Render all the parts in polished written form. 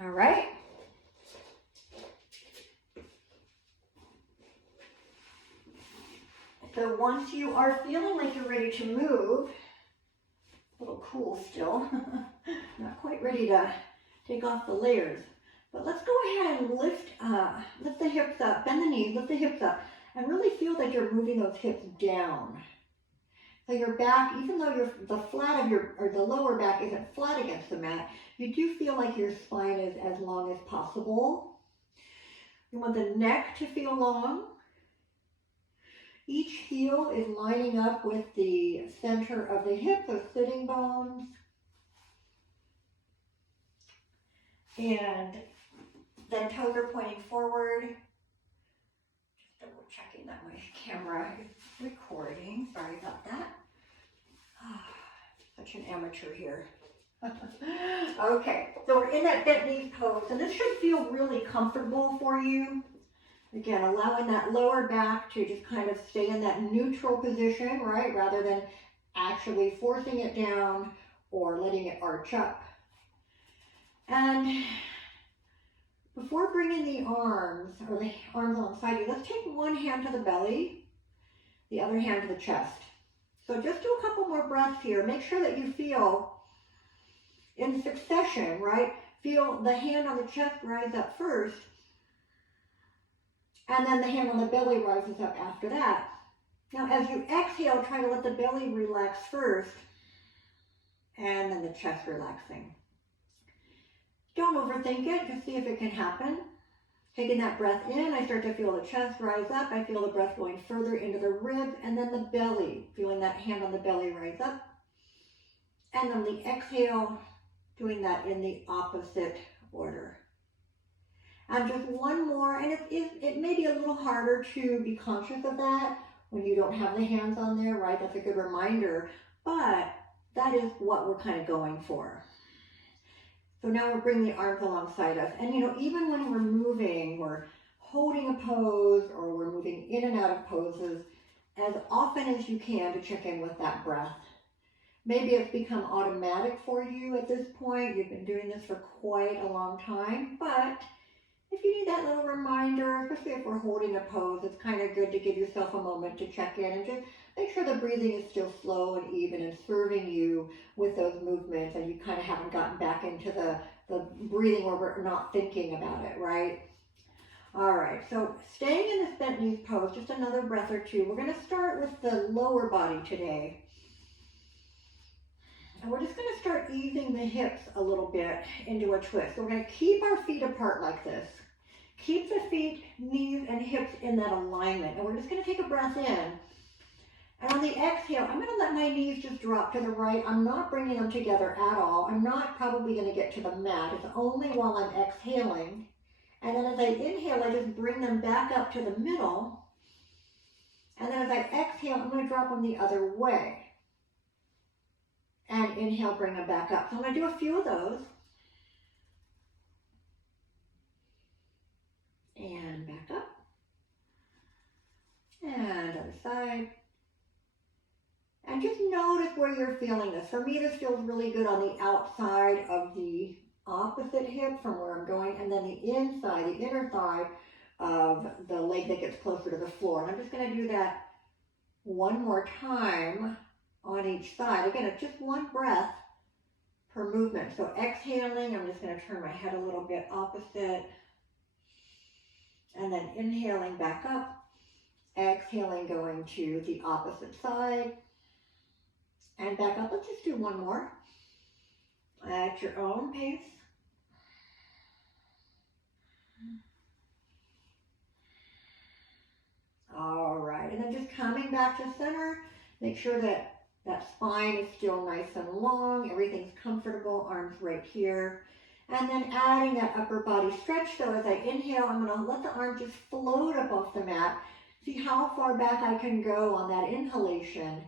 All right. So once you are feeling like you're ready to move, a little cool still, not quite ready to take off the layers. But let's go ahead and lift the hips up, bend the knees, lift the hips up, and really feel that you're moving those hips down. So your back, even though the flat of the lower back isn't flat against the mat, you do feel like your spine is as long as possible. You want the neck to feel long. Each heel is lining up with the center of the hip, those sitting bones. And then toes are pointing forward. Just double checking that my camera is recording. Sorry about that. Such an amateur here. Okay, so we're in that bent knee pose, and this should feel really comfortable for you. Again, allowing that lower back to just kind of stay in that neutral position, right? Rather than actually forcing it down or letting it arch up. And before bringing the arms, or the arms alongside you, let's take one hand to the belly, the other hand to the chest. So just do a couple more breaths here. Make sure that you feel in succession, right? Feel the hand on the chest rise up first, and then the hand on the belly rises up after that. Now, as you exhale, try to let the belly relax first, and then the chest relaxing. Don't overthink it, just see if it can happen. Taking that breath in, I start to feel the chest rise up. I feel the breath going further into the ribs, and then the belly, feeling that hand on the belly rise up. And then the exhale, doing that in the opposite order. And just one more, and it may be a little harder to be conscious of that when you don't have the hands on there, right? That's a good reminder, but that is what we're kind of going for. So now we're bringing the arms alongside us. And even when we're moving, we're holding a pose or we're moving in and out of poses, as often as you can to check in with that breath. Maybe it's become automatic for you at this point. You've been doing this for quite a long time, but if you need that little reminder, especially if we're holding a pose, it's kind of good to give yourself a moment to check in and just make sure the breathing is still slow and even and serving you with those movements, and you kind of haven't gotten back into the breathing where we're not thinking about it, right? All right, so staying in this bent knees pose, just another breath or two. We're going to start with the lower body today. And we're just going to start easing the hips a little bit into a twist. So we're going to keep our feet apart like this. Keep the feet, knees, and hips in that alignment. And we're just going to take a breath in. And on the exhale, I'm going to let my knees just drop to the right. I'm not bringing them together at all. I'm not probably going to get to the mat. It's only while I'm exhaling. And then as I inhale, I just bring them back up to the middle. And then as I exhale, I'm going to drop them the other way. And inhale, bring them back up. So I'm going to do a few of those. And back up. And other side. And just notice where you're feeling this. For me, this feels really good on the outside of the opposite hip from where I'm going, and then the inside, the inner thigh of the leg that gets closer to the floor. And I'm just going to do that one more time on each side. Again, it's just one breath per movement. So exhaling, I'm just going to turn my head a little bit opposite. And then inhaling back up. Exhaling, going to the opposite side. And back up. Let's just do one more at your own pace. All right, and then just coming back to center. Make sure that that spine is still nice and long. Everything's comfortable. Arms right here. And then adding that upper body stretch. So as I inhale, I'm going to let the arm just float up off the mat. See how far back I can go on that inhalation.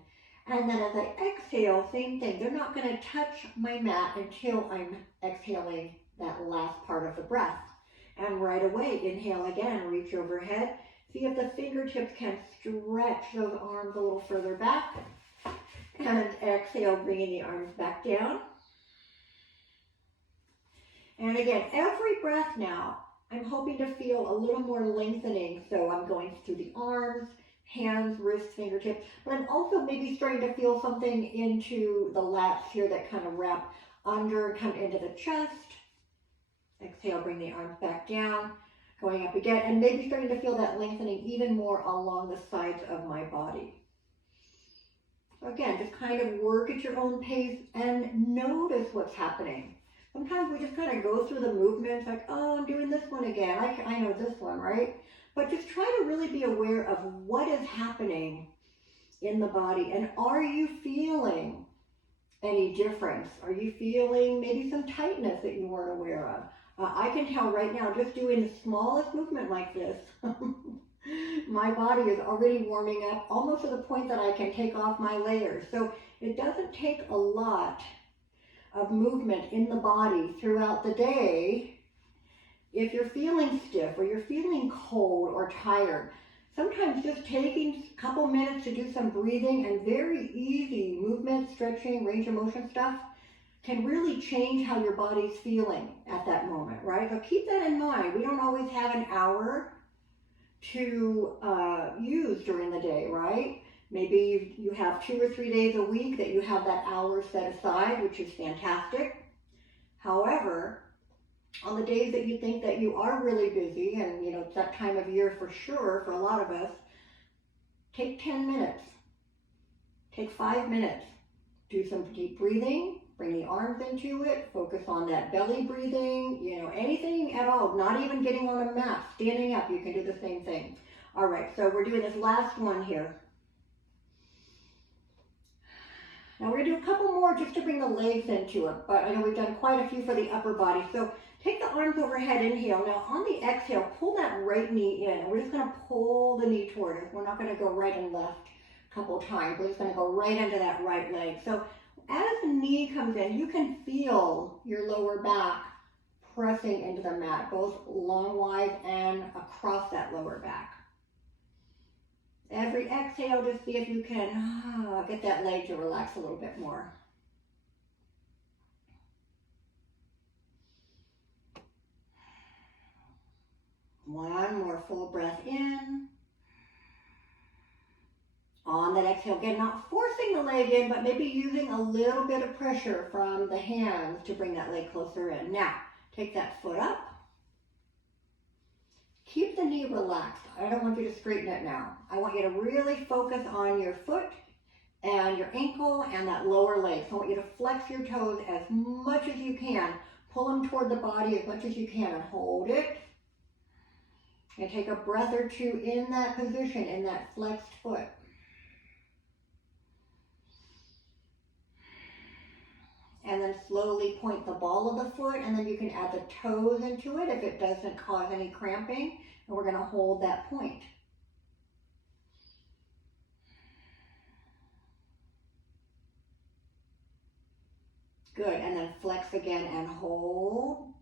And then as I exhale, same thing. They're not going to touch my mat until I'm exhaling that last part of the breath. And right away, inhale again, reach overhead. See if the fingertips can stretch those arms a little further back. And exhale, bringing the arms back down. And And again, every breath now, I'm hoping to feel a little more lengthening. So I'm going through the arms, hands, wrists, fingertips, but I'm also maybe starting to feel something into the lats here that kind of wrap under and come into the chest. Exhale, bring the arms back down, going up again, and maybe starting to feel that lengthening even more along the sides of my body. So again, just kind of work at your own pace and notice what's happening. Sometimes we just kind of go through the movements like, oh, I'm doing this one again. I know this one, right? But just try to really be aware of what is happening in the body. And are you feeling any difference? Are you feeling maybe some tightness that you weren't aware of? I can tell right now, just doing the smallest movement like this, my body is already warming up almost to the point that I can take off my layers. So it doesn't take a lot of movement in the body throughout the day. If you're feeling stiff or you're feeling cold or tired, sometimes just taking a couple minutes to do some breathing and very easy movement, stretching, range of motion stuff can really change how your body's feeling at that moment, right? So keep that in mind. We don't always have an hour to use during the day, right? Maybe you have 2 or 3 days a week that you have that hour set aside, which is fantastic. However, on the days that you think that you are really busy, and you know, it's that time of year for sure for a lot of us, take 10 minutes, take 5 minutes, do some deep breathing, bring the arms into it, focus on that belly breathing, you know, anything at all, not even getting on a mat, standing up, you can do the same thing. All right, so we're doing this last one here. Now we're going to do a couple more just to bring the legs into it, but I know we've done quite a few for the upper body. So take the arms overhead, inhale. Now on the exhale, pull that right knee in, and we're just going to pull the knee toward us. We're not going to go right and left a couple times. We're just going to go right into that right leg. So as the knee comes in, you can feel your lower back pressing into the mat, both long-wise and across that lower back. Every exhale, just see if you can get that leg to relax a little bit more. One more full breath in. On that exhale, again, not forcing the leg in, but maybe using a little bit of pressure from the hands to bring that leg closer in. Now, take that foot up. Keep the knee relaxed. I don't want you to straighten it now. I want you to really focus on your foot and your ankle and that lower leg. So I want you to flex your toes as much as you can. Pull them toward the body as much as you can and hold it. And take a breath or two in that position, in that flexed foot. And then slowly point the ball of the foot, and then you can add the toes into it if it doesn't cause any cramping. And we're going to hold that point. Good, and then flex again and hold.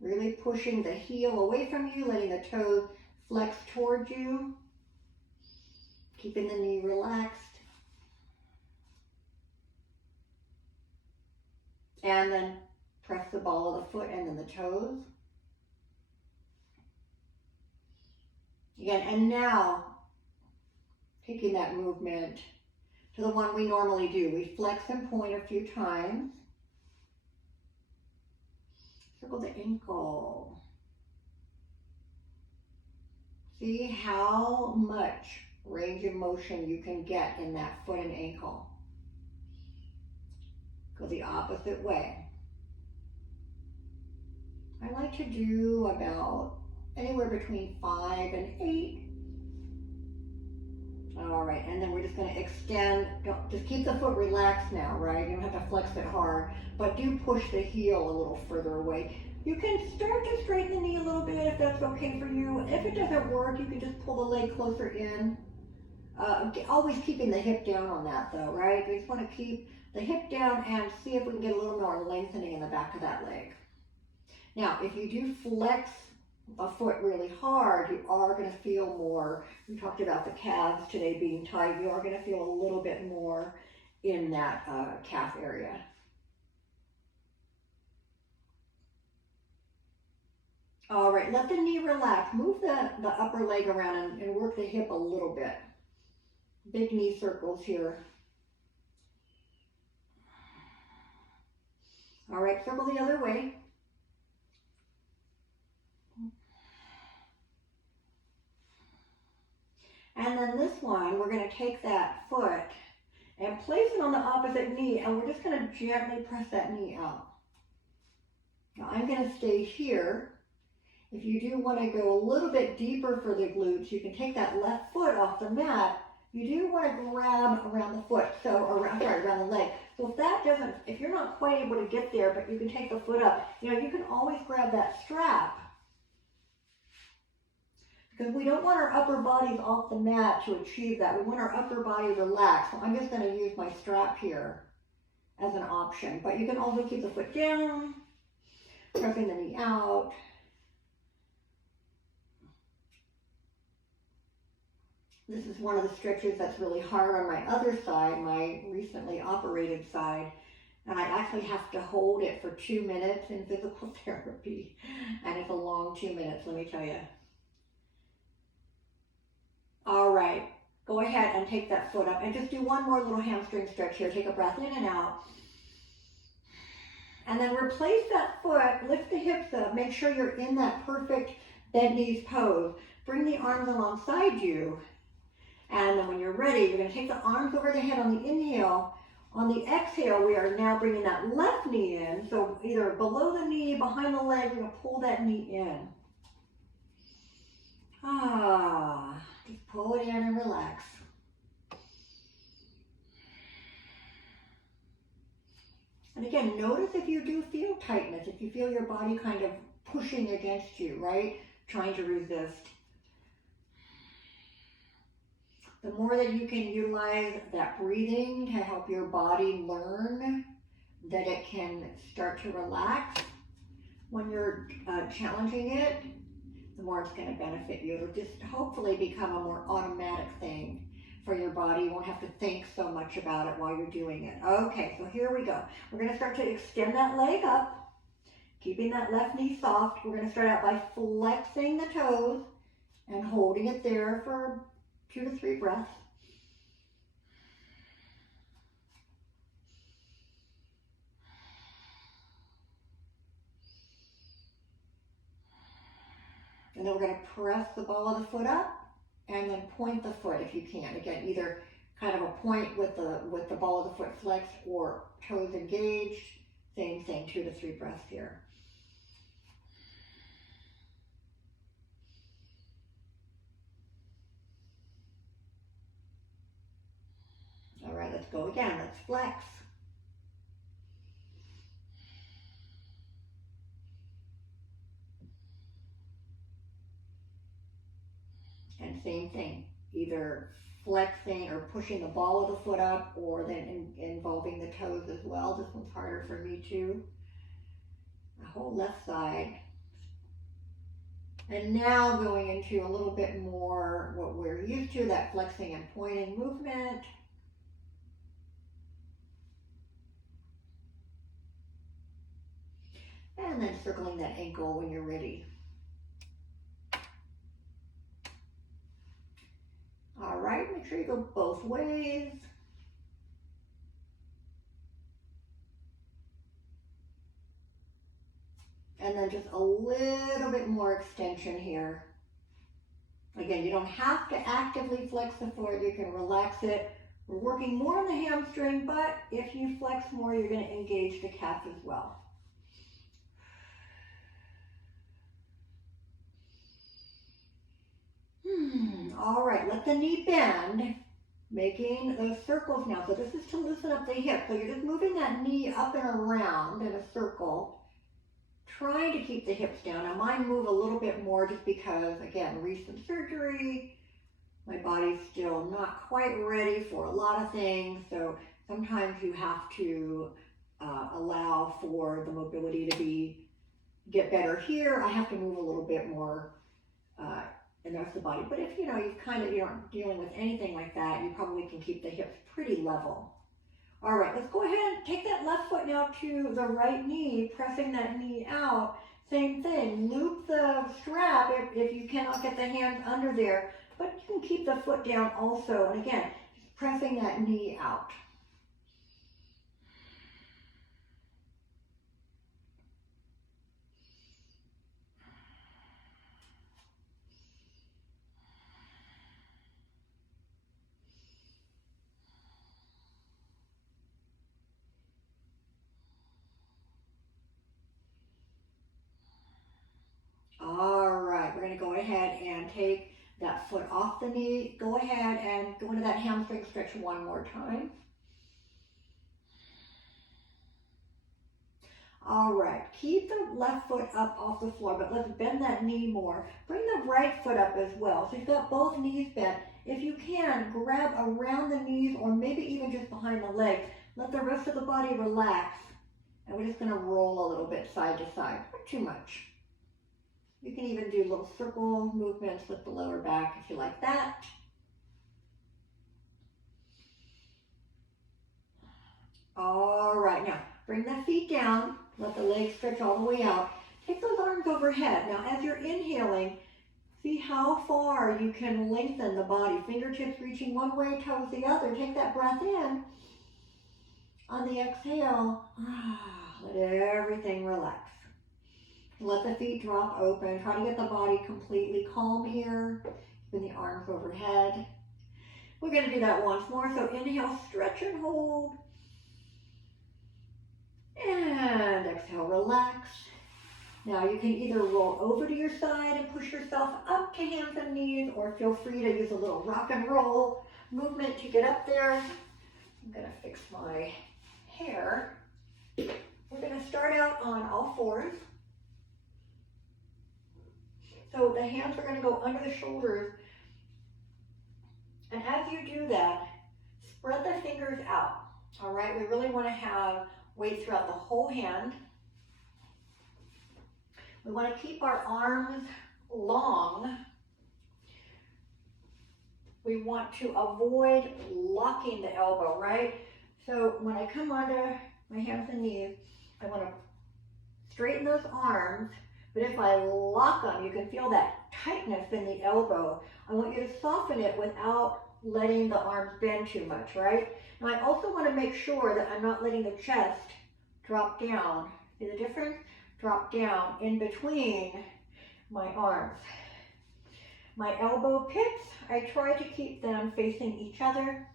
Really pushing the heel away from you, letting the toes flex towards you. Keeping the knee relaxed. And then press the ball of the foot and then the toes. Again, and now taking that movement to the one we normally do. We flex and point a few times. Circle the ankle. See how much range of motion you can get in that foot and ankle. Go the opposite way. I like to do about anywhere between 5 and 8. All right, and then we're just going to extend. Just keep the foot relaxed now, right? You don't have to flex it hard, but do push the heel a little further away. You can start to straighten the knee a little bit if that's okay for you. If it doesn't work, you can just pull the leg closer in. Always keeping the hip down on that though, right? We just want to keep the hip down and see if we can get a little more lengthening in the back of that leg. Now, if you do flex a foot really hard, you are going to feel more. We talked about the calves today being tight. You are going to feel a little bit more in that calf area. All right, let the knee relax. Move the upper leg around and work the hip a little bit. Big knee circles here. All right, circle the other way. And then this one, we're going to take that foot and place it on the opposite knee, and we're just going to gently press that knee out. Now I'm going to stay here. If you do want to go a little bit deeper for the glutes, you can take that left foot off the mat. You do want to grab around the foot, around the leg. So if that doesn't, if you're not quite able to get there, but you can take the foot up, you can always grab that strap. Because we don't want our upper bodies off the mat to achieve that. We want our upper body relaxed. So I'm just going to use my strap here as an option. But you can also keep the foot down, pressing the knee out. This is one of the stretches that's really hard on my other side, my recently operated side. And I actually have to hold it for 2 minutes in physical therapy. And it's a long 2 minutes, let me tell you. All right, go ahead and take that foot up and just do one more little hamstring stretch here. Take a breath in and out. And then replace that foot, lift the hips up, make sure you're in that perfect bent knees pose. Bring the arms alongside you. And then when you're ready, you're going to take the arms over the head on the inhale. On the exhale, we are now bringing that left knee in. So either below the knee, behind the leg, we're going to pull that knee in. Just pull it in and relax. And again, notice if you do feel tightness, if you feel your body kind of pushing against you, right? Trying to resist. The more that you can utilize that breathing to help your body learn that it can start to relax when you're challenging it, the more it's going to benefit you. It'll just hopefully become a more automatic thing for your body. You won't have to think so much about it while you're doing it. Okay, so here we go. We're going to start to extend that leg up, keeping that left knee soft. We're going to start out by flexing the toes and holding it there for 2 to 3 breaths. And then we're going to press the ball of the foot up and then point the foot if you can. Again, either kind of a point with the ball of the foot flexed or toes engaged. Same thing, 2 to 3 breaths here. All right, let's go again. Let's flex. And same thing, either flexing or pushing the ball of the foot up or then involving the toes as well. This one's harder for me too. The whole left side. And now going into a little bit more what we're used to, that flexing and pointing movement. And then circling that ankle when you're ready. All right, make sure you go both ways. And then just a little bit more extension here. Again, you don't have to actively flex the foot, you can relax it. We're working more on the hamstring, but if you flex more, you're going to engage the calf as well. All right, let the knee bend, making those circles now. So this is to loosen up the hip. So you're just moving that knee up and around in a circle, trying to keep the hips down. Now mine move a little bit more just because, again, recent surgery, my body's still not quite ready for a lot of things. So sometimes you have to allow for the mobility to get better here. I have to move a little bit more in the rest of the body. But if you aren't dealing with anything like that, you probably can keep the hips pretty level. All right, let's go ahead and take that left foot now to the right knee, pressing that knee out. Same thing, loop the strap if you cannot get the hands under there, but you can keep the foot down also. And again, just pressing that knee out. All right, we're going to go ahead and take that foot off the knee. Go ahead and go into that hamstring stretch one more time. All right, keep the left foot up off the floor, but let's bend that knee more. Bring the right foot up as well. So you've got both knees bent. If you can, grab around the knees or maybe even just behind the legs. Let the rest of the body relax. And we're just going to roll a little bit side to side, not too much. You can even do little circle movements with the lower back if you like that. All right, now bring the feet down. Let the legs stretch all the way out. Take those arms overhead. Now as you're inhaling, see how far you can lengthen the body. Fingertips reaching one way, toes the other. Take that breath in. On the exhale, let everything relax. Let the feet drop open. Try to get the body completely calm here. Keeping the arms overhead. We're going to do that once more. So inhale, stretch and hold. And exhale, relax. Now you can either roll over to your side and push yourself up to hands and knees, or feel free to use a little rock and roll movement to get up there. I'm going to fix my hair. We're going to start out on all fours. So the hands are going to go under the shoulders. And as you do that, spread the fingers out. All right, we really want to have weight throughout the whole hand. We want to keep our arms long. We want to avoid locking the elbow, right? So when I come under my hands and knees, I want to straighten those arms, but if I lock them, you can feel that tightness in the elbow. I want you to soften it without letting the arms bend too much, right? Now I also want to make sure that I'm not letting the chest drop down. See the difference? Drop down in between my arms. My elbow pits, I try to keep them facing each other.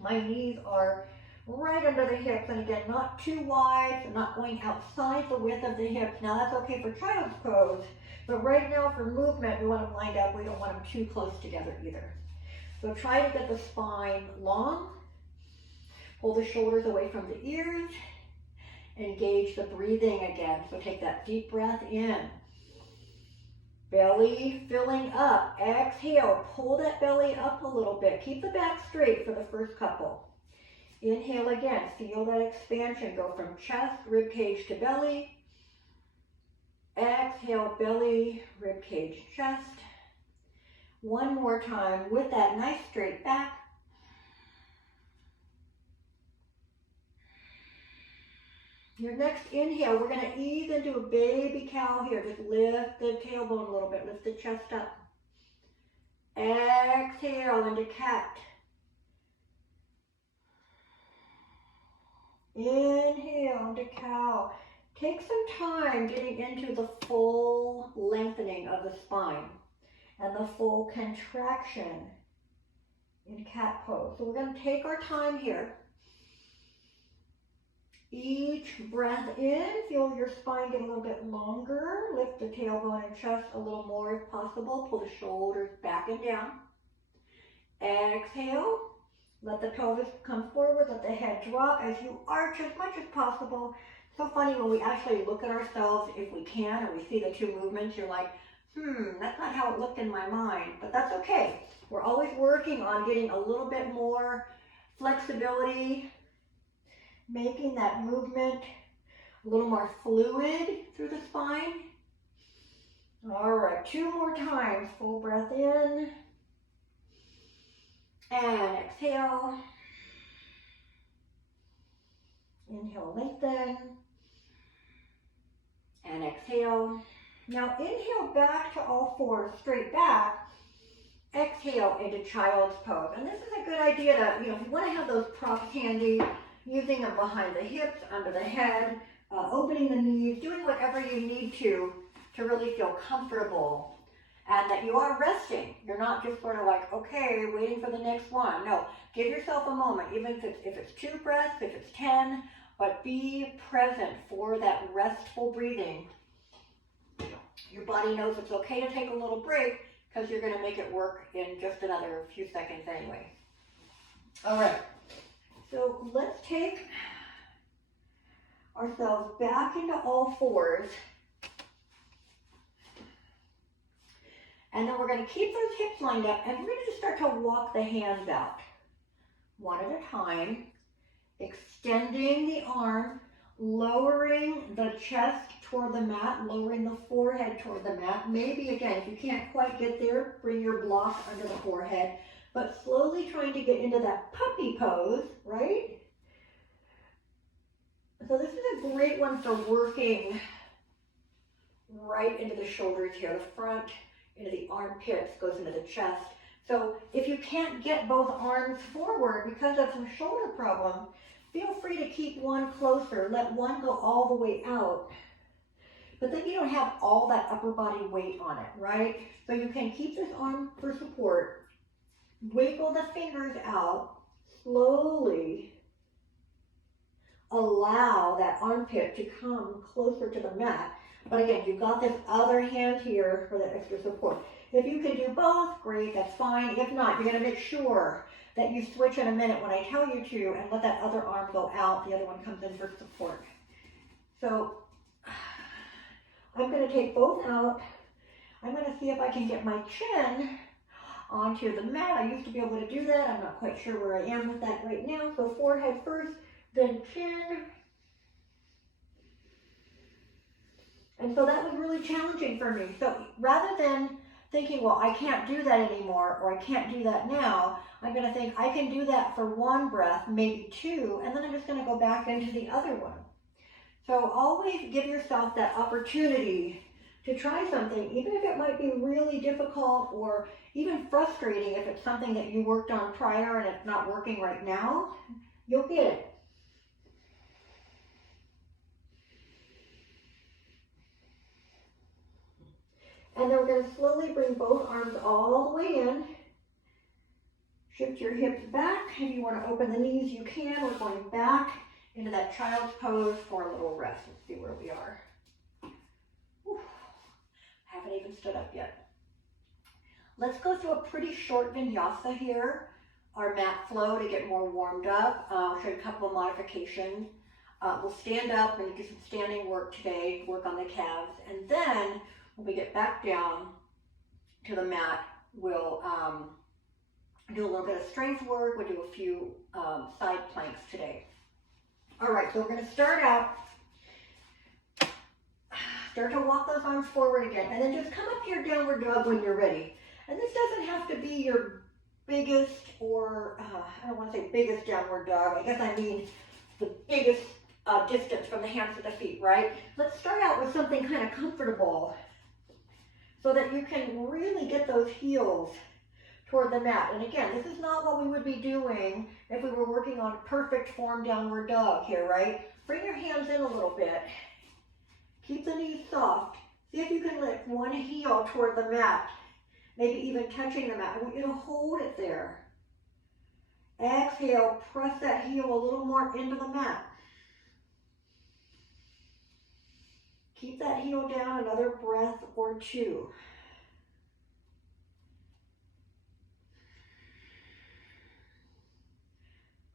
My knees are right under the hips, and again, not too wide, so not going outside the width of the hips. Now that's okay for child's pose, but right now for movement, we want them lined up. We don't want them too close together either. So try to get the spine long. Pull the shoulders away from the ears. Engage the breathing again. So take that deep breath in. Belly filling up. Exhale. Pull that belly up a little bit. Keep the back straight for the first couple. Inhale again. Feel that expansion. Go from chest, rib cage to belly. Exhale, belly, rib cage, chest. One more time with that nice straight back. Your next inhale, we're going to ease into a baby cow here. Just lift the tailbone a little bit. Lift the chest up. Exhale into cat. Inhale into cow. Take some time getting into the full lengthening of the spine and the full contraction in cat pose. So we're going to take our time here. Each breath in, feel your spine get a little bit longer. Lift the tailbone and chest a little more if possible. Pull the shoulders back and down. Exhale. Let the pelvis come forward. Let the head drop as you arch as much as possible. So funny when we actually look at ourselves, if we can, and we see the two movements, you're like, that's not how it looked in my mind. But that's okay. We're always working on getting a little bit more flexibility, making that movement a little more fluid through the spine. All right, 2 more times. Full breath in. And exhale. Inhale, lengthen. And exhale. exhale. Now inhale back to all fours, straight back. Exhale into child's pose. And this is a good idea to, if you want to have those props handy, using them behind the hips, under the head, opening the knees, doing whatever you need to really feel comfortable and that you are resting. You're not just sort of like, okay, waiting for the next one. No, give yourself a moment, even if it's 2 breaths, if it's 10, but be present for that restful breathing. Your body knows it's okay to take a little break because you're going to make it work in just another few seconds anyway. All right, so let's take ourselves back into all fours. And then we're going to keep those hips lined up, and we're going to just start to walk the hands out. One at a time, extending the arm, lowering the chest toward the mat, lowering the forehead toward the mat. Maybe, again, if you can't quite get there, bring your block under the forehead, but slowly trying to get into that puppy pose, right? So this is a great one for working right into the shoulders here, the front, into the armpits, goes into the chest. So if you can't get both arms forward because of some shoulder problem, feel free to keep one closer. Let one go all the way out. But then you don't have all that upper body weight on it, right? So you can keep this arm for support. Wiggle the fingers out. Slowly allow that armpit to come closer to the mat. But again, you've got this other hand here for that extra support. If you can do both, great, that's fine. If not, you're going to make sure that you switch in a minute when I tell you to and let that other arm go out. The other one comes in for support. So I'm going to take both out. I'm going to see if I can get my chin onto the mat. I used to be able to do that. I'm not quite sure where I am with that right now. So forehead first, then chin. And so that was really challenging for me. So rather than thinking, well, I can't do that anymore, or I can't do that now, I'm going to think I can do that for 1 breath, maybe 2, and then I'm just going to go back into the other one. So always give yourself that opportunity to try something, even if it might be really difficult or even frustrating if it's something that you worked on prior and it's not working right now, you'll get it. And then we're going to slowly bring both arms all the way in. Shift your hips back. If you want to open the knees, you can. We're going back into that child's pose for a little rest. Let's see where we are. Whew. Haven't even stood up yet. Let's go through a pretty short vinyasa here, our mat flow to get more warmed up. I'll show you a couple of modifications. We'll stand up and do some standing work today, work on the calves, and then when we get back down to the mat, we'll do a little bit of strength work. We'll do a few side planks today. All right, so we're going to start out, start to walk those arms forward again, and then just come up to your downward dog when you're ready. And this doesn't have to be your biggest, or I don't want to say biggest downward dog. I guess I mean the biggest distance from the hands to the feet, right? Let's start out with something kind of comfortable, so that you can really get those heels toward the mat. And again, this is not what we would be doing if we were working on perfect form downward dog here, right? Bring your hands in a little bit. Keep the knees soft. See if you can lift one heel toward the mat, maybe even touching the mat. I want you to hold it there. Exhale, press that heel a little more into the mat. Keep that heel down another breath or 2.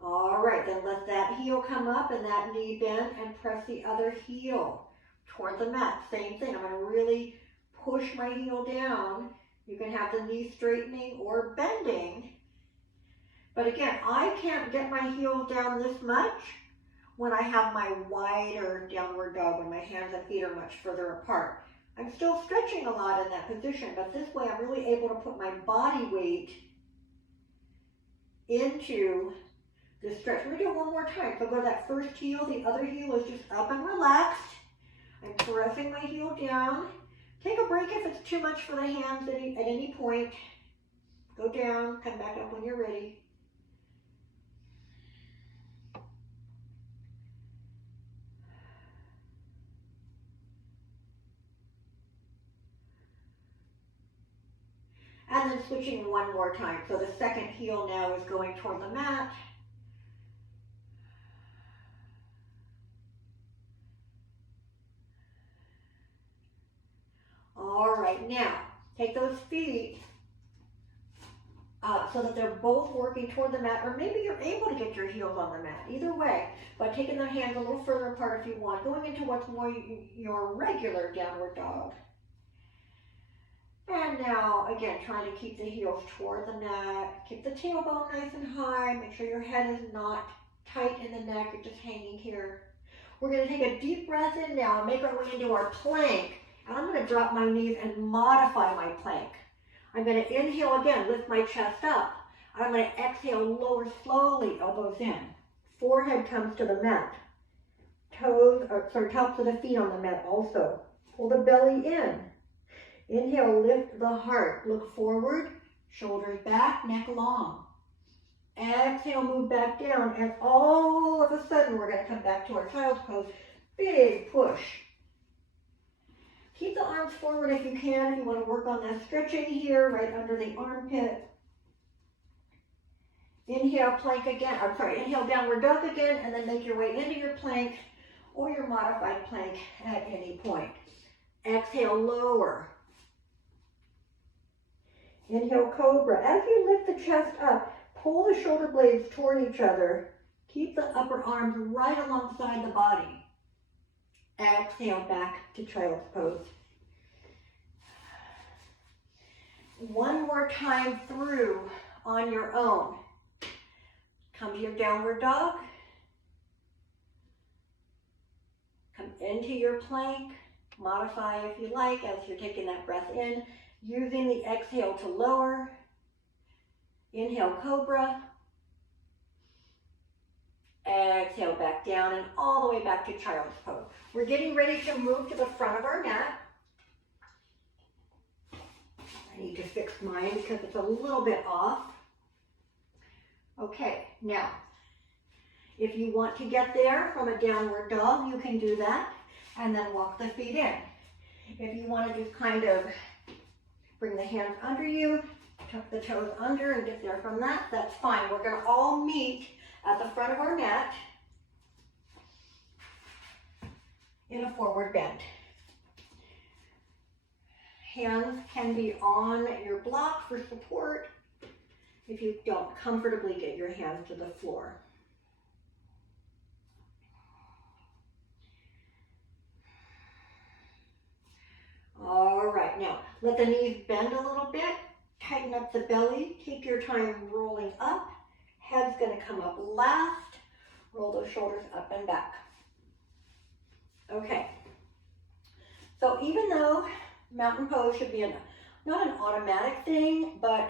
All right, then let that heel come up and that knee bend and press the other heel toward the mat. Same thing, I'm going to really push my heel down. You can have the knee straightening or bending. But again, I can't get my heel down this much when I have my wider downward dog, when my hands and feet are much further apart. I'm still stretching a lot in that position, but this way I'm really able to put my body weight into the stretch. We're going to do it one more time. So go to that first heel, the other heel is just up and relaxed. I'm pressing my heel down. Take a break if it's too much for the hands at any point. Go down, come back up when you're ready. And then switching one more time. So the second heel now is going toward the mat. All right, now take those feet so that they're both working toward the mat, or maybe you're able to get your heels on the mat. Either way, but taking the hands a little further apart if you want, going into what's more your regular downward dog. And now, again, trying to keep the heels toward the mat. Keep the tailbone nice and high. Make sure your head is not tight in the neck. You're just hanging here. We're going to take a deep breath in now and make our way into our plank. And I'm going to drop my knees and modify my plank. I'm going to inhale again, lift my chest up. I'm going to exhale, lower slowly, elbows in. Forehead comes to the mat. Tops of the feet on the mat also. Pull the belly in. Inhale, lift the heart. Look forward, shoulders back, neck long. Exhale, move back down, and all of a sudden we're going to come back to our child's pose. Big push. Keep the arms forward if you can, if you want to work on that stretching here, right under the armpit. Inhale, plank again. Inhale, downward dog again, and then make your way into your plank or your modified plank at any point. Exhale, lower. Inhale, cobra. As you lift the chest up, pull the shoulder blades toward each other. Keep the upper arms right alongside the body. Exhale, back to child's pose. One more time through on your own. Come to your downward dog. Come into your plank. Modify if you like as you're taking that breath in. Using the exhale to lower. Inhale, cobra. Exhale, back down and all the way back to child's pose. We're getting ready to move to the front of our mat. I need to fix mine because it's a little bit off. Okay, now, if you want to get there from a downward dog, you can do that and then walk the feet in. If you want to just kind of bring the hands under you, tuck the toes under and get there from that, that's fine. We're going to all meet at the front of our mat in a forward bend. Hands can be on your block for support if you don't comfortably get your hands to the floor. All right, now let the knees bend a little bit, tighten up the belly, take your time rolling up. Head's going to come up last. Roll those shoulders up and back. Okay. So even though mountain pose should be not an automatic thing, but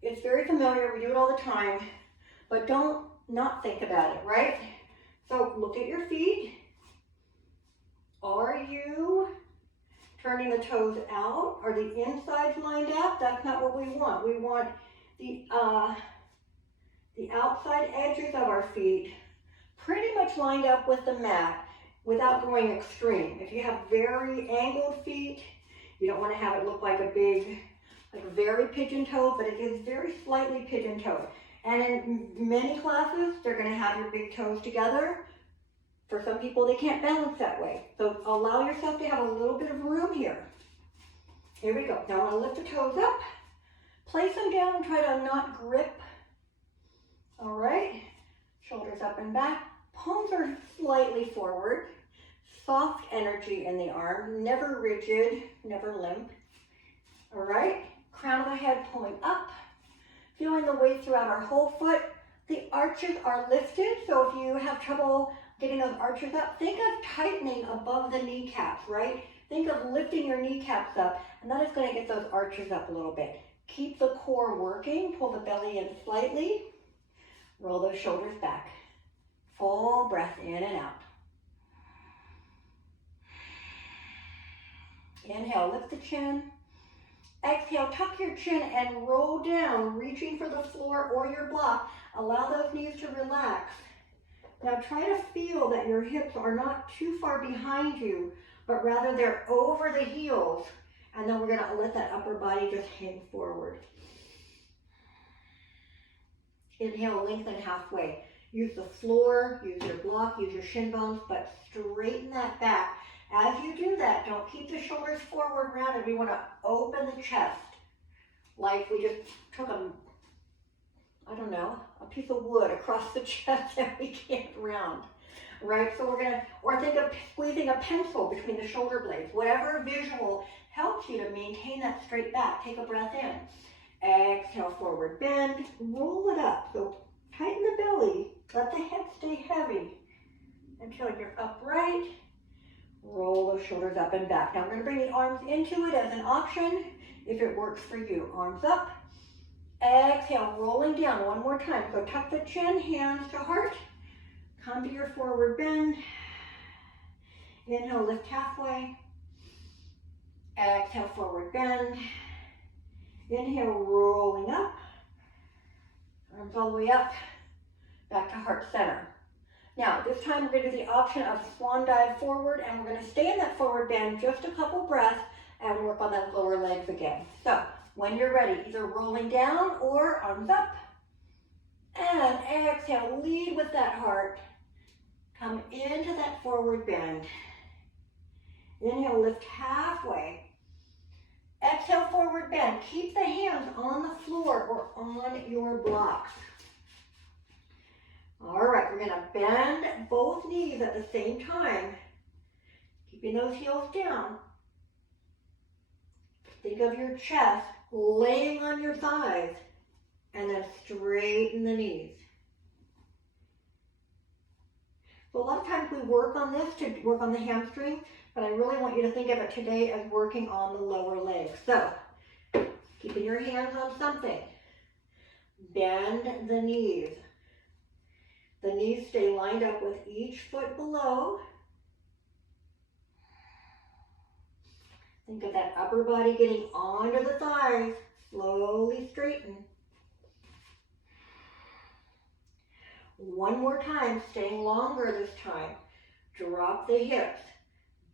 it's very familiar. We do it all the time. But don't not think about it, right? So look at your feet. Are you turning the toes out? Are the insides lined up? That's not what we want. We want the outside edges of our feet pretty much lined up with the mat without going extreme. If you have very angled feet, you don't want to have it look like very pigeon-toed, but it is very slightly pigeon-toed. And in many classes, they're going to have your big toes together. For some people, they can't balance that way. So allow yourself to have a little bit of room here. Here we go. Now I'm going to lift the toes up, place them down and try to not grip. All right, shoulders up and back. Palms are slightly forward. Soft energy in the arm, never rigid, never limp. All right, crown of the head pulling up. Feeling the weight throughout our whole foot. The arches are lifted, so if you have trouble getting those arches up, think of tightening above the kneecaps, right? Think of lifting your kneecaps up, and that is going to get those arches up a little bit. Keep the core working, pull the belly in slightly. Roll those shoulders back. Full breath in and out. Inhale, lift the chin. Exhale, tuck your chin and roll down, reaching for the floor or your block. Allow those knees to relax. Now try to feel that your hips are not too far behind you, but rather they're over the heels. And then we're gonna let that upper body just hang forward. Inhale, lengthen halfway. Use the floor, use your block, use your shin bones, but straighten that back. As you do that, don't keep the shoulders forward rounded. We want to open the chest like we just took a piece of wood across the chest and we can't round, right? So we're gonna, or think of squeezing a pencil between the shoulder blades. Whatever visual helps you to maintain that straight back. Take a breath in. Exhale, forward bend, roll it up. So tighten the belly, let the head stay heavy until you're upright. Roll those shoulders up and back. Now I'm gonna bring the arms into it as an option if it works for you. Arms up. Exhale, rolling down one more time. So tuck the chin, hands to heart. Come to your forward bend. Inhale, lift halfway. Exhale, forward bend. Inhale, rolling up. Arms all the way up. Back to heart center. Now, this time we're going to do the option of swan dive forward, and we're going to stay in that forward bend just a couple breaths and work on that lower legs again. So, when you're ready, either rolling down or arms up. And exhale, lead with that heart. Come into that forward bend. Inhale, lift halfway. Exhale, forward bend. Keep the hands on the floor or on your blocks. All right, we're gonna bend both knees at the same time, keeping those heels down. Think of your chest laying on your thighs, and then straighten the knees. So a lot of times we work on this to work on the hamstring, but I really want you to think of it today as working on the lower legs. So, keeping your hands on something, bend the knees. The knees stay lined up with each foot below. Think of that upper body getting onto the thighs. Slowly straighten. One more time, staying longer this time. Drop the hips.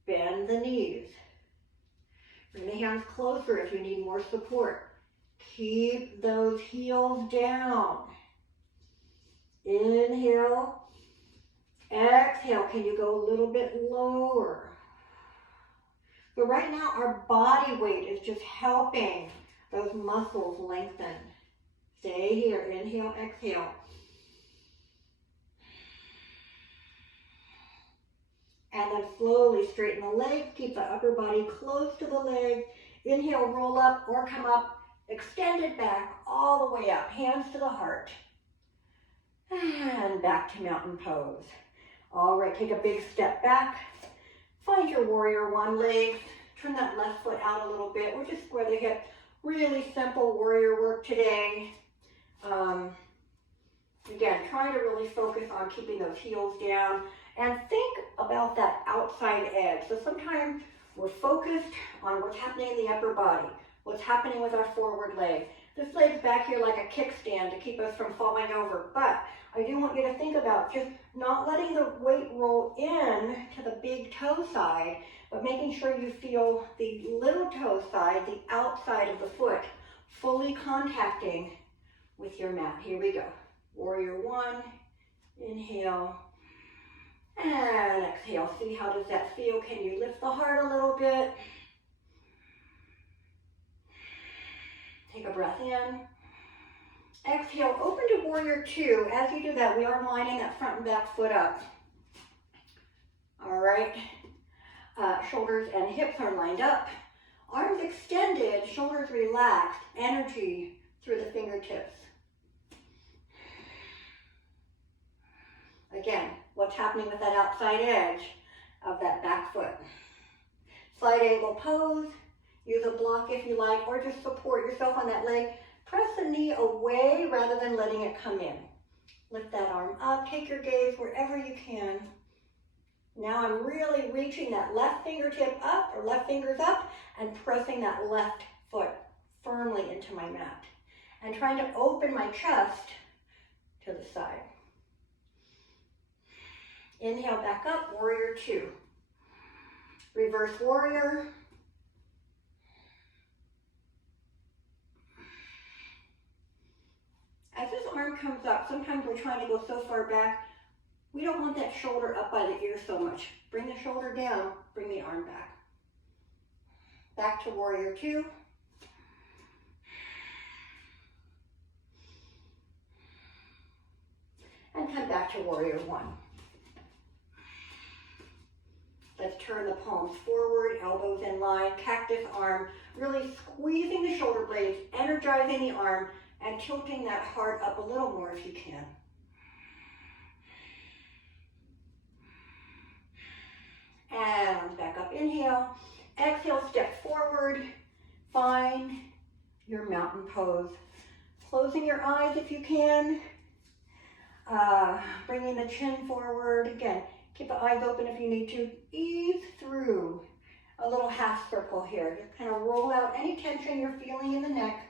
Bend the knees. Bring the hands closer if you need more support. Keep those heels down. Inhale, exhale. Can you go a little bit lower? So right now our body weight is just helping those muscles lengthen. Stay here, inhale, exhale. And then slowly straighten the legs, keep the upper body close to the legs. Inhale, roll up or come up, extend it back all the way up, hands to the heart. And back to mountain pose. All right, take a big step back. Find your warrior one leg. Turn that left foot out a little bit. We're just square the hip. Really simple warrior work today. Again, trying to really focus on keeping those heels down. And think about that outside edge. So sometimes we're focused on what's happening in the upper body, what's happening with our forward leg. This leg's back here like a kickstand to keep us from falling over. But I do want you to think about just not letting the weight roll in to the big toe side, but making sure you feel the little toe side, the outside of the foot, fully contacting with your mat. Here we go. Warrior one, inhale, and exhale. See, how does that feel? Can you lift the heart a little bit? Take a breath in. Exhale, open to warrior two. As you do that, we are lining that front and back foot up. All right. Shoulders and hips are lined up. Arms extended, shoulders relaxed. Energy through the fingertips. Again, what's happening with that outside edge of that back foot? Slight angle pose. Use a block if you like, or just support yourself on that leg. Press the knee away rather than letting it come in. Lift that arm up. Take your gaze wherever you can. Now I'm really reaching that left fingertip up, or left fingers up, and pressing that left foot firmly into my mat. And trying to open my chest to the side. Inhale back up, warrior two. Reverse warrior. As this arm comes up, sometimes we're trying to go so far back, we don't want that shoulder up by the ear so much. Bring the shoulder down, bring the arm back. Back to warrior two. And come back to warrior one. Let's turn the palms forward, elbows in line, cactus arm, really squeezing the shoulder blades, energizing the arm, and tilting that heart up a little more if you can. And arms back up, inhale. Exhale, step forward. Find your mountain pose. Closing your eyes if you can. Bringing the chin forward. Again, keep the eyes open if you need to. Ease through a little half circle here. Just kind of roll out any tension you're feeling in the neck.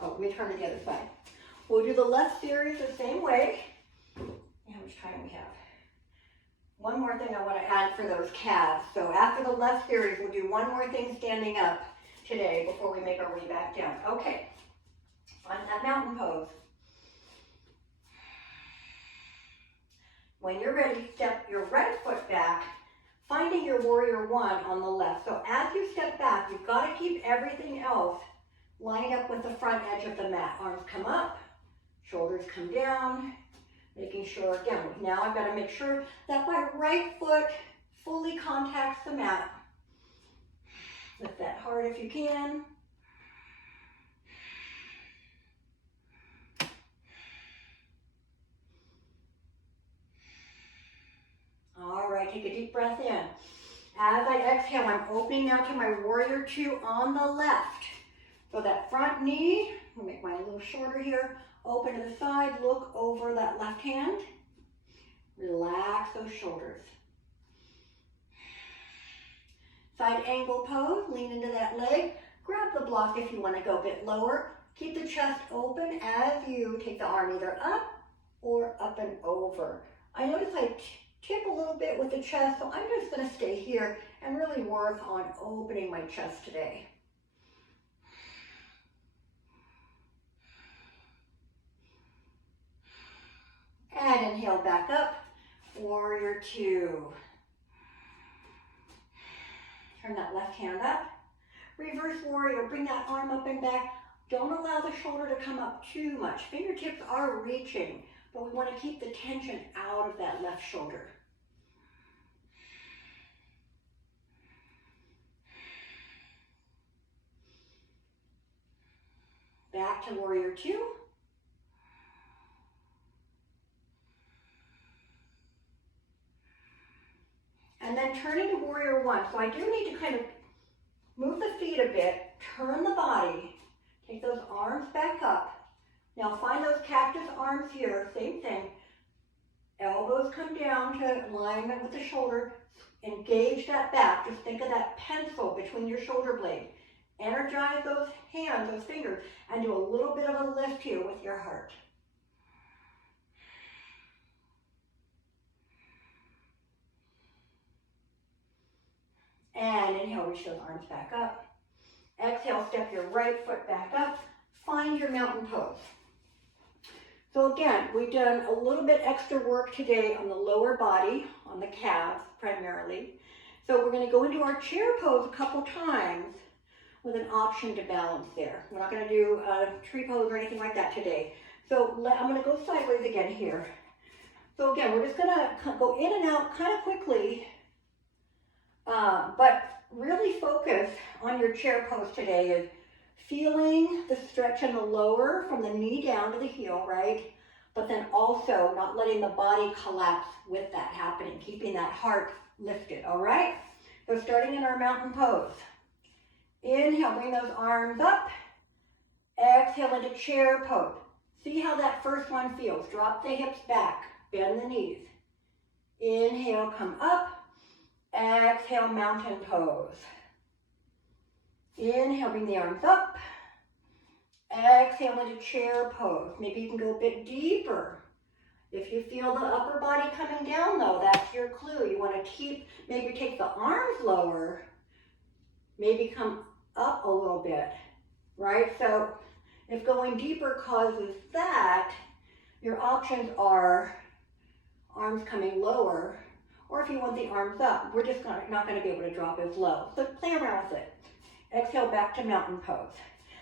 Oh, let me turn to the other side. We'll do the left series the same way. How much time we have? One more thing I want to add for those calves. So after the left series, we'll do one more thing standing up today before we make our way back down. Okay, find that mountain pose. When you're ready, step your right foot back, finding your warrior one on the left. So as you step back, you've got to keep everything else lined up with the front edge of the mat. Arms come up, shoulders come down, making sure, again, now I've got to make sure that my right foot fully contacts the mat. Lift that heart if you can. All right, take a deep breath in. As I exhale, I'm opening now to my warrior two on the left. So that front knee, I'll make mine a little shorter here, open to the side, look over that left hand. Relax those shoulders. Side angle pose, lean into that leg. Grab the block if you want to go a bit lower. Keep the chest open as you take the arm either up or up and over. I notice I tip a little bit with the chest, so I'm just going to stay here and really work on opening my chest today. And inhale back up, warrior two. Turn that left hand up. Reverse warrior, bring that arm up and back. Don't allow the shoulder to come up too much. Fingertips are reaching, but we want to keep the tension out of that left shoulder. Back to warrior two. And then turning to warrior one. So I do need to kind of move the feet a bit, turn the body, take those arms back up. Now find those cactus arms here, same thing. Elbows come down to alignment with the shoulder. Engage that back. Just think of that pencil between your shoulder blades. Energize those hands, those fingers, and do a little bit of a lift here with your heart. And inhale, reach those arms back up. Exhale, step your right foot back up. Find your mountain pose. So again, we've done a little bit extra work today on the lower body, on the calves primarily. So we're going to go into our chair pose a couple times with an option to balance there. We're not going to do a tree pose or anything like that today. So I'm going to go sideways again here. So again, we're just going to go in and out kind of quickly. But really focus on your chair pose today is feeling the stretch in the lower from the knee down to the heel, right? But then also not letting the body collapse with that happening, keeping that heart lifted, all right? So starting in our mountain pose. Inhale, bring those arms up. Exhale into chair pose. See how that first one feels. Drop the hips back, bend the knees. Inhale, come up. Exhale, mountain pose. Inhale, bring the arms up. Exhale into chair pose. Maybe you can go a bit deeper. If you feel the upper body coming down though, that's your clue. You want to keep, maybe take the arms lower, maybe come up a little bit, right? So if going deeper causes that, your options are arms coming lower, or if you want the arms up, we're just not going to be able to drop as low. So play around with it. Exhale back to mountain pose.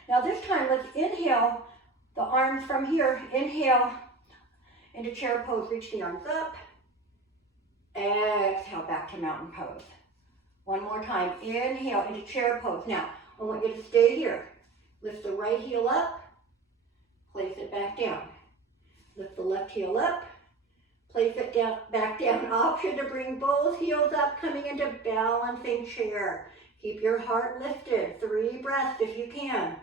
Now this time, let's inhale the arms from here. Inhale into chair pose, reach the arms up. Exhale back to mountain pose. One more time, inhale into chair pose. Now, I want you to stay here. Lift the right heel up, place it back down. Lift the left heel up, place it down, back down. Option to bring both heels up, coming into balancing chair. Keep your heart lifted. 3 breaths if you can.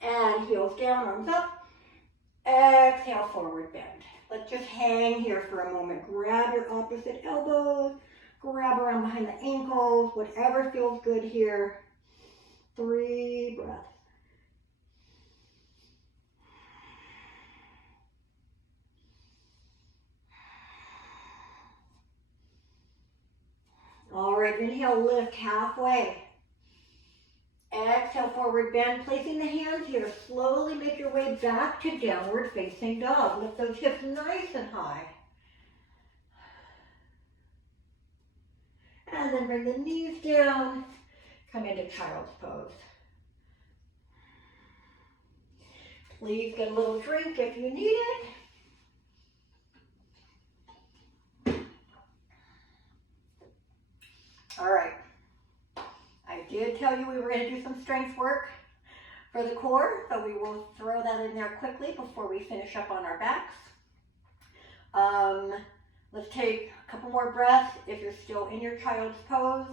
And heels down, arms up. Exhale, forward bend. Let's just hang here for a moment. Grab your opposite elbows. Grab around behind the ankles. Whatever feels good here. 3 breaths. All right, inhale, lift halfway. Exhale, forward bend, placing the hands here. Slowly make your way back to downward facing dog. Lift those hips nice and high. And then bring the knees down. Come into child's pose. Please get a little drink if you need it. All right. I did tell you we were going to do some strength work for the core, so we will throw that in there quickly before we finish up on our backs. Let's take a couple more breaths if you're still in your child's pose.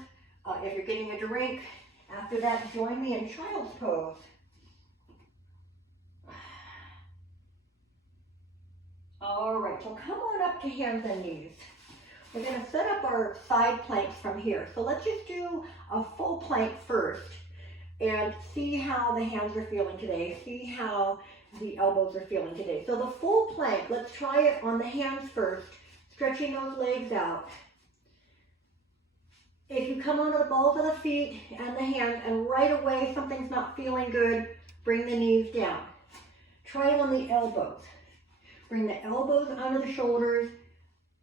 If you're getting a drink, after that, join me in child's pose. All right, so come on up to hands and knees. We're going to set up our side planks from here. So let's just do a full plank first and see how the hands are feeling today. See how the elbows are feeling today. So the full plank, let's try it on the hands first, stretching those legs out. If you come onto the balls of the feet and the hands and right away something's not feeling good, bring the knees down. Try it on the elbows. Bring the elbows under the shoulders.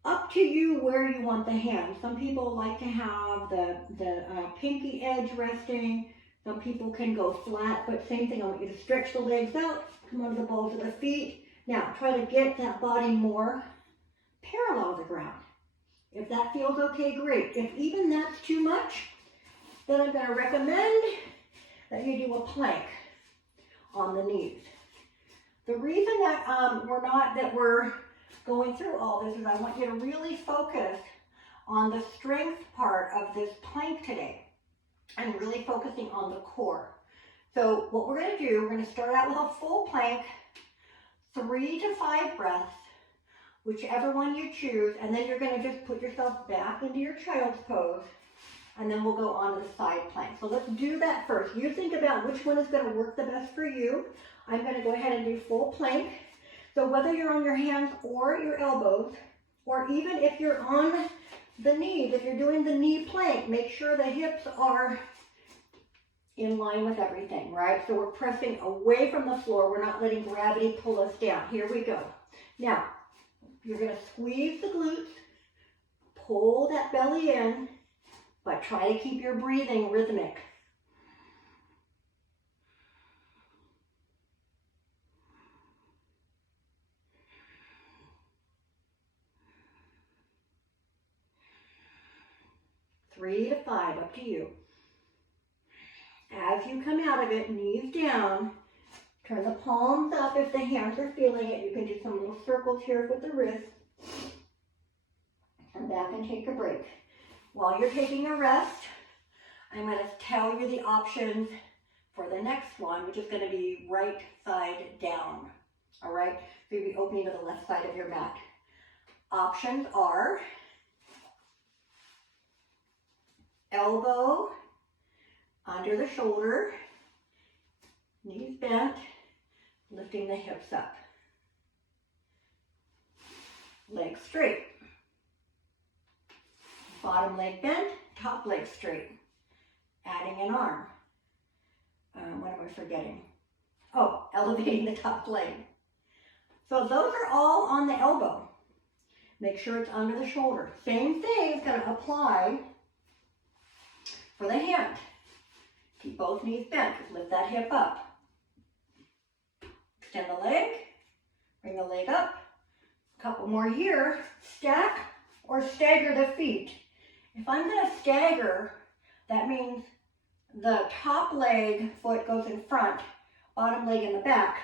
Up to you where you want the hands. Some people like to have the pinky edge resting. Some people can go flat, but same thing. I want you to stretch the legs out, come onto the balls of the feet. Now, try to get that body more parallel to the ground. If that feels okay, great. If even that's too much, then I'm going to recommend that you do a plank on the knees. The reason that we're going through all this is I want you to really focus on the strength part of this plank today and really focusing on the core. So what we're going to do, we're going to start out with a full plank, 3 to 5 breaths, whichever one you choose, and then you're going to just put yourself back into your child's pose, and then we'll go on to the side plank. So let's do that first. You think about which one is going to work the best for you. I'm going to go ahead and do full plank. So whether you're on your hands or your elbows, or even if you're on the knees, if you're doing the knee plank, make sure the hips are in line with everything, right? So we're pressing away from the floor. We're not letting gravity pull us down. Here we go. Now, you're going to squeeze the glutes, pull that belly in, but try to keep your breathing rhythmic. Three to 5, up to you. As you come out of it, knees down, turn the palms up if the hands are feeling it. You can do some little circles here with the wrists. Come back and take a break. While you're taking a rest, I'm going to tell you the options for the next one, which is going to be right side down. All right, so you'll be opening to the left side of your mat. Options are elbow under the shoulder, knees bent, lifting the hips up. Legs straight. Bottom leg bent, top leg straight. Adding an arm. What am I forgetting? Oh, elevating the top leg. So those are all on the elbow. Make sure it's under the shoulder. Same thing is going to apply for the hand. Keep both knees bent. Just lift that hip up. Extend the leg. Bring the leg up. A couple more here. Stack or stagger the feet. If I'm going to stagger, that means the top leg foot goes in front, bottom leg in the back.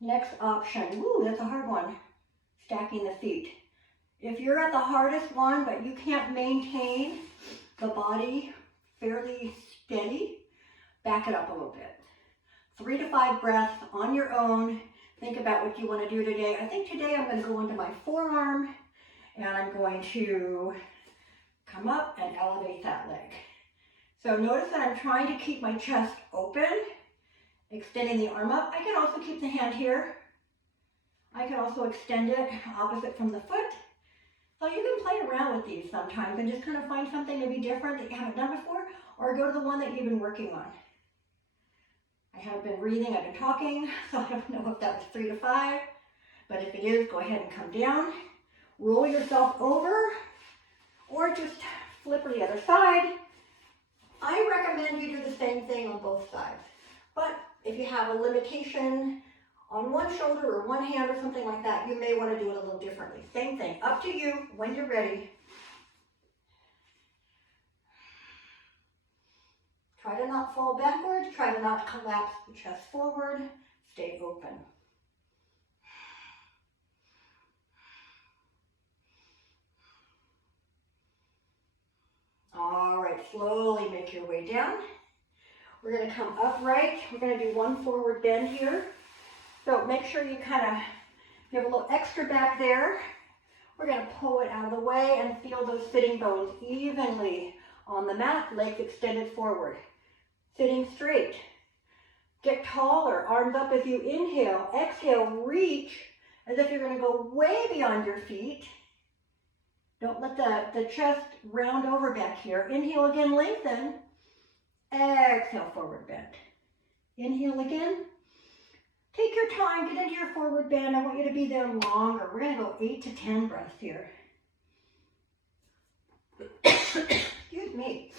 Next option, ooh, that's a hard one, stacking the feet. If you're at the hardest one, but you can't maintain the body fairly steady, back it up a little bit. 3 to 5 breaths on your own. Think about what you want to do today. I think today I'm going to go into my forearm and I'm going to come up and elevate that leg. So notice that I'm trying to keep my chest open, extending the arm up. I can also keep the hand here. I can also extend it opposite from the foot. So you can play around with these sometimes and just kind of find something maybe different that you haven't done before, or go to the one that you've been working on. I have been breathing, I've been talking, so I don't know if that was 3 to 5, but if it is, go ahead and come down. Roll yourself over, or just flip to the other side. I recommend you do the same thing on both sides. But if you have a limitation on one shoulder or one hand or something like that, you may want to do it a little differently. Same thing, up to you when you're ready. Try to not fall backwards, try to not collapse the chest forward, stay open. All right, slowly make your way down. We're going to come upright. We're going to do one forward bend here. So make sure you you have a little extra back there. We're going to pull it out of the way and feel those sitting bones evenly on the mat, legs extended forward. Sitting straight. Get taller, arms up as you inhale. Exhale, reach as if you're going to go way beyond your feet. Don't let the chest round over back here. Inhale again, lengthen. Exhale, forward bend. Inhale again. Take your time, get into your forward bend. I want you to be there longer. We're going to go 8 to 10 breaths here. Excuse me.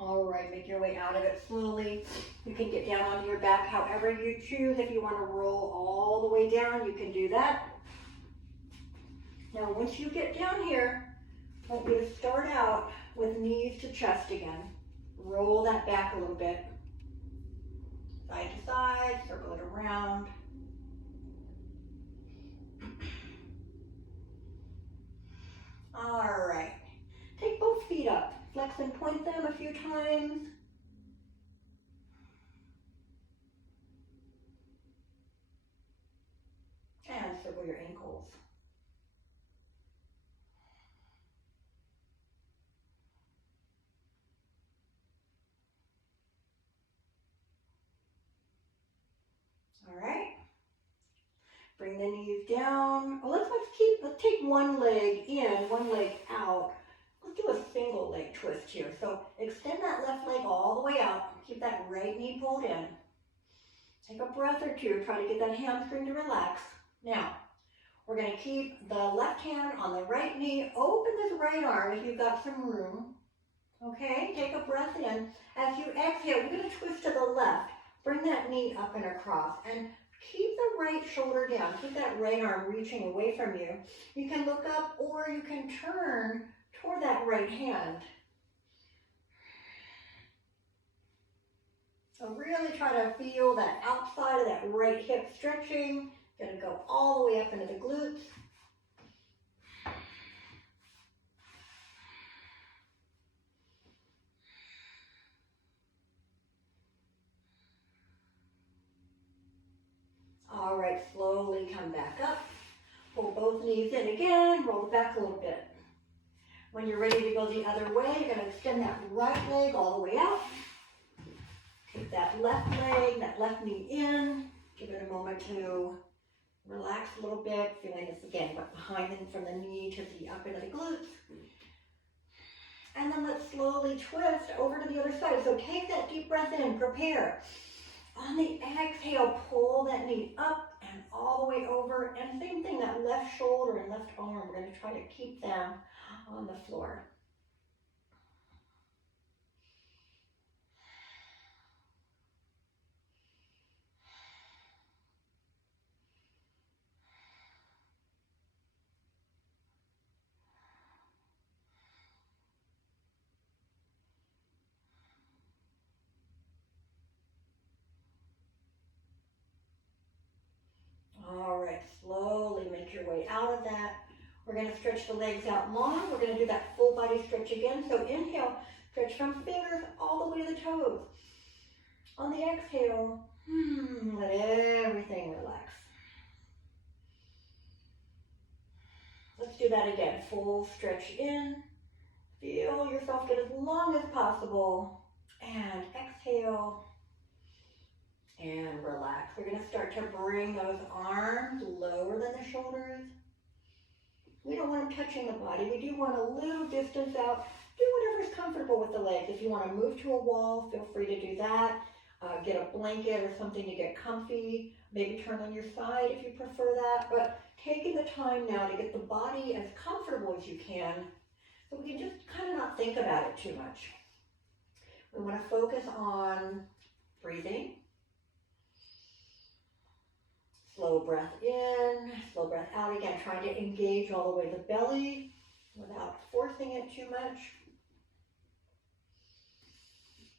All right, make your way out of it slowly. You can get down onto your back however you choose. If you want to roll all the way down, you can do that. Now, once you get down here, I want you to start out with knees to chest again. Roll that back a little bit. Side to side, circle it around. All right, take both feet up. Flex and point them a few times. And circle your ankles. All right. Bring the knees down. Well, let's take one leg in, one leg out. Let's do a single leg twist here. So extend that left leg all the way out. Keep that right knee pulled in. Take a breath or two. Try to get that hamstring to relax. Now, we're going to keep the left hand on the right knee. Open this right arm if you've got some room. Okay, take a breath in. As you exhale, you're going to twist to the left. Bring that knee up and across and keep the right shoulder down. Keep that right arm reaching away from you. You can look up or you can turn toward that right hand. So really try to feel that outside of that right hip stretching. Going to go all the way up into the glutes. All right, slowly come back up. Pull both knees in again, roll it back a little bit. When you're ready to go the other way, you're going to extend that right leg all the way out. Take that left leg, that left knee in. Give it a moment to relax a little bit, feeling this again, but behind and from the knee to the up into the glutes. And then let's slowly twist over to the other side. So take that deep breath in, prepare. On the exhale, pull that knee up and all the way over. And same thing, that left shoulder and left arm, we're going to try to keep them on the floor. All right, slowly make your way out of that. We're going to stretch the legs out long. We're going to do that full body stretch again. So inhale, stretch from fingers all the way to the toes. On the exhale, let everything relax. Let's do that again. Full stretch in. Feel yourself get as long as possible. And exhale. And relax. We're going to start to bring those arms lower than the shoulders. We don't want them touching the body. We do want a little distance out. Do whatever's comfortable with the legs. If you want to move to a wall, feel free to do that. Get a blanket or something to get comfy. Maybe turn on your side if you prefer that. But taking the time now to get the body as comfortable as you can, so we can just kind of not think about it too much. We want to focus on breathing. Slow breath in, slow breath out again, trying to engage all the way the belly without forcing it too much.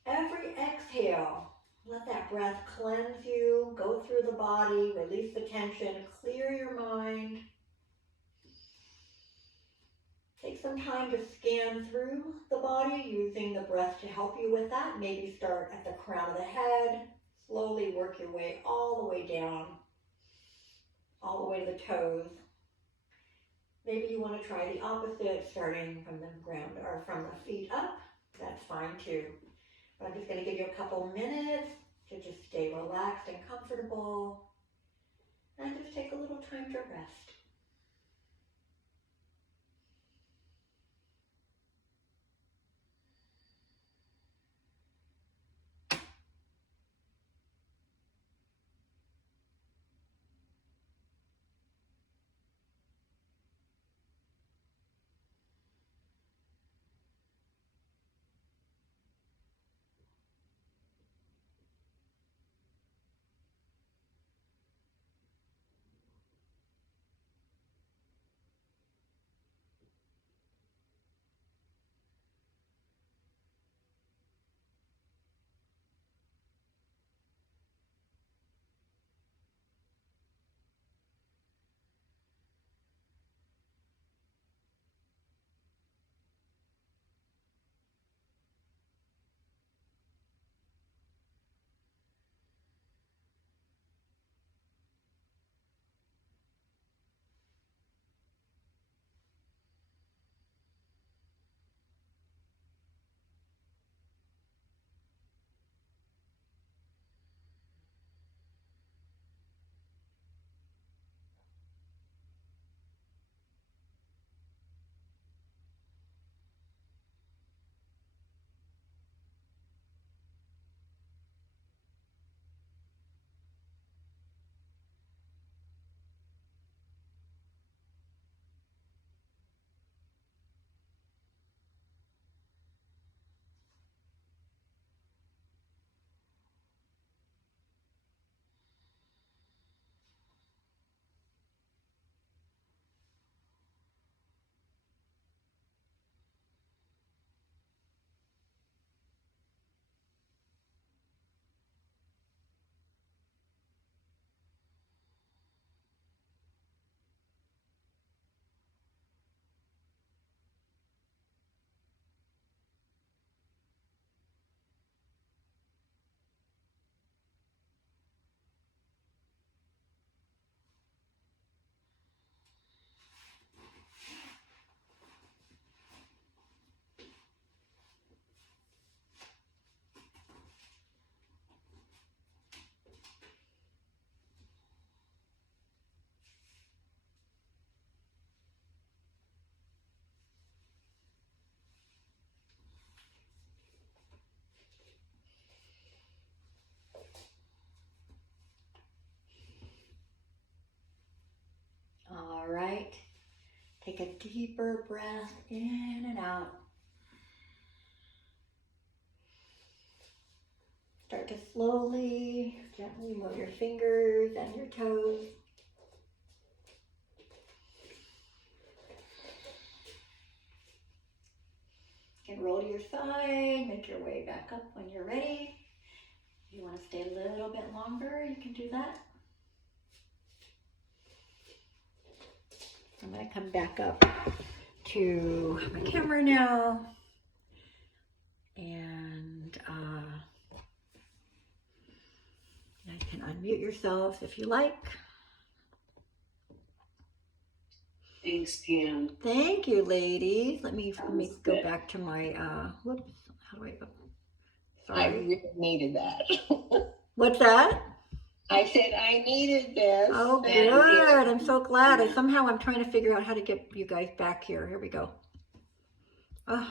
Every exhale, let that breath cleanse you, go through the body, release the tension, clear your mind. Take some time to scan through the body using the breath to help you with that. Maybe start at the crown of the head, slowly work your way all the way down, all the way to the toes. Maybe you want to try the opposite, starting from the ground or from the feet up. That's fine too. But I'm just going to give you a couple minutes to just stay relaxed and comfortable and just take a little time to rest. Take a deeper breath in and out. Start to slowly, gently move your fingers and your toes. You can roll to your side, make your way back up when you're ready. If you want to stay a little bit longer, you can do that. I'm going to come back up to my camera now. And you can unmute yourselves if you like. Thanks, Pam. Thank you, ladies. Let me go back to my, whoops, how do I go? Sorry. I really needed that. What's that? I said I needed this. Oh, good. I'm so glad. Somehow I'm trying to figure out how to get you guys back here. Here we go. Oh.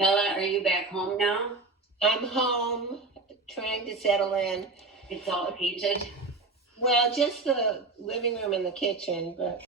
Ella, are you back home now? I'm home, trying to settle in. It's all painted? Well, just the living room and the kitchen, but